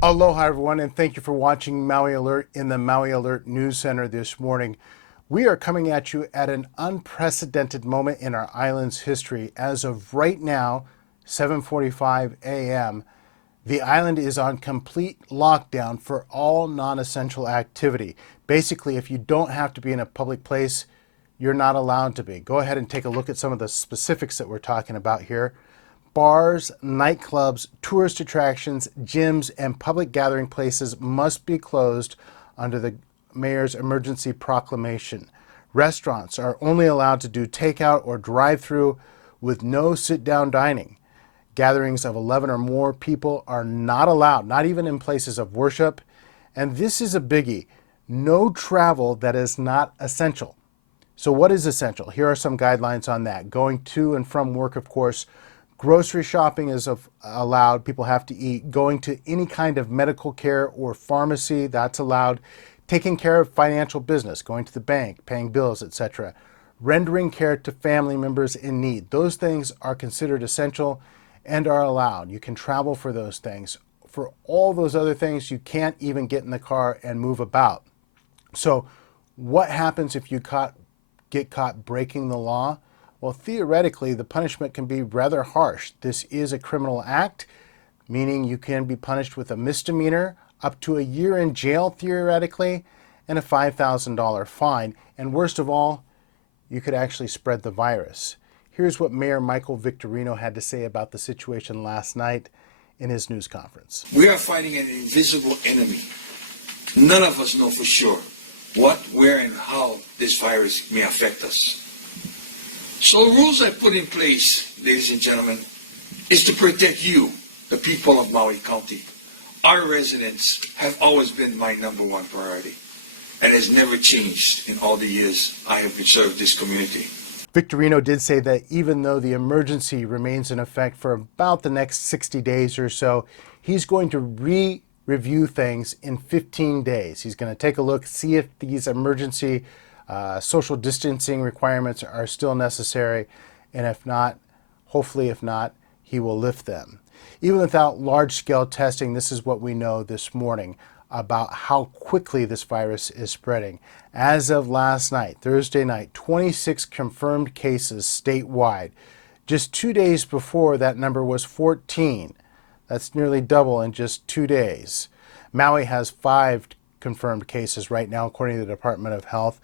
Aloha, everyone, and thank you for watching Maui Alert in the Maui Alert News Center this morning. We are coming at you at an unprecedented moment in our island's history. As of right now, 7:45 a.m., the island is on complete lockdown for all non-essential activity. Basically, if you don't have to be in a public place, you're not allowed to be. Go ahead and take a look at some of the specifics that we're talking about here. Bars, nightclubs, tourist attractions, gyms, and public gathering places must be closed under the mayor's emergency proclamation. Restaurants are only allowed to do takeout or drive-through with no sit-down dining. Gatherings of 11 or more people are not allowed, not even in places of worship. And this is a biggie: no travel that is not essential. So what is essential? Here are some guidelines on that. Going to and from work, of course. Grocery shopping is allowed. People have to eat. Going to any kind of medical care or pharmacy, that's allowed. Taking care of financial business, going to the bank, paying bills, etc. Rendering care to family members in need. Those things are considered essential and are allowed. You can travel for those things. For all those other things, you can't even get in the car and move about. So what happens if you get caught breaking the law? Well, theoretically, the punishment can be rather harsh. This is a criminal act, meaning you can be punished with a misdemeanor, up to a year in jail theoretically, and a $5,000 fine. And worst of all, you could actually spread the virus. Here's what Mayor Michael Victorino had to say about the situation last night in his news conference. We are fighting an invisible enemy. None of us know for sure what, where, and how this virus may affect us. So the rules I put in place, ladies and gentlemen, is to protect you, the people of Maui County. Our residents have always been my number one priority, and has never changed in all the years I have served this community. Victorino did say that even though the emergency remains in effect for about the next 60 days or so, he's going to review things in 15 days. He's going to take a look, see if these emergency social distancing requirements are still necessary, and if not, hopefully if not, he will lift them. Even without large-scale testing, this is what we know this morning about how quickly this virus is spreading. As of last night, Thursday night, 26 confirmed cases statewide. Just 2 days before, that number was 14. That's nearly double in just 2 days. Maui has 5 confirmed cases right now, according to the Department of Health.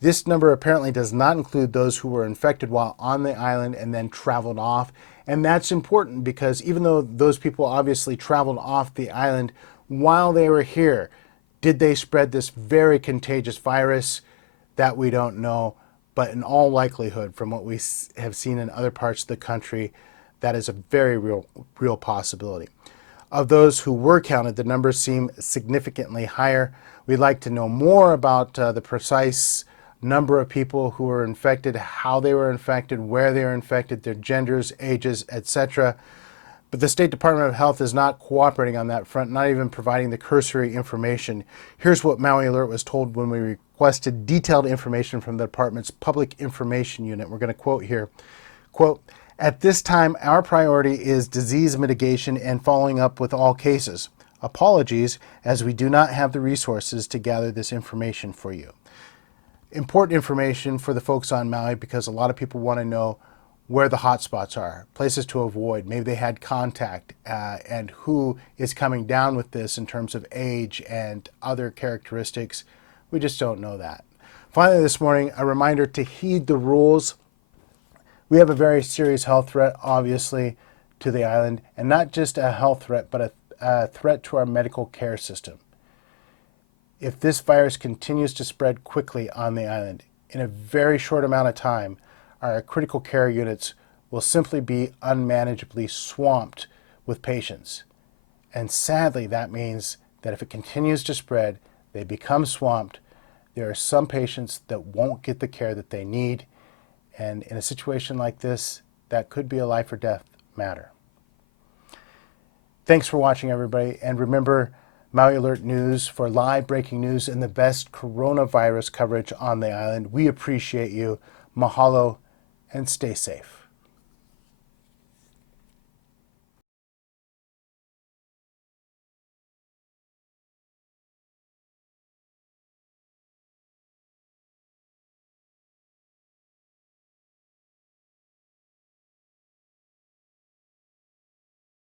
This number apparently does not include those who were infected while on the island and then traveled off. And that's important because even though those people obviously traveled off the island while they were here, did they spread this very contagious virus? That we don't know. But in all likelihood, from what we have seen in other parts of the country, that is a very real possibility. Of those who were counted, the numbers seem significantly higher. We'd like to know more about the precise number of people who were infected, how they were infected, where they were infected, their genders, ages, etc. But the State Department of Health is not cooperating on that front, not even providing the cursory information. Here's what Maui Alert was told when we requested detailed information from the department's Public Information Unit. We're going to quote here, quote, "At this time, our priority is disease mitigation and following up with all cases. Apologies, as we do not have the resources to gather this information for you." Important information for the folks on Maui because a lot of people want to know where the hot spots are, places to avoid. Maybe they had contact and who is coming down with this in terms of age and other characteristics. We just don't know that. Finally, this morning, a reminder to heed the rules. We have a very serious health threat, obviously, to the island, and not just a health threat, but a threat to our medical care system. If this virus continues to spread quickly on the island, in a very short amount of time, our critical care units will simply be unmanageably swamped with patients. And sadly, that means that if it continues to spread, they become swamped. There are some patients that won't get the care that they need. And in a situation like this, that could be a life or death matter. Thanks for watching, everybody. And remember, Maui Alert News for live breaking news and the best coronavirus coverage on the island. We appreciate you. Mahalo and stay safe.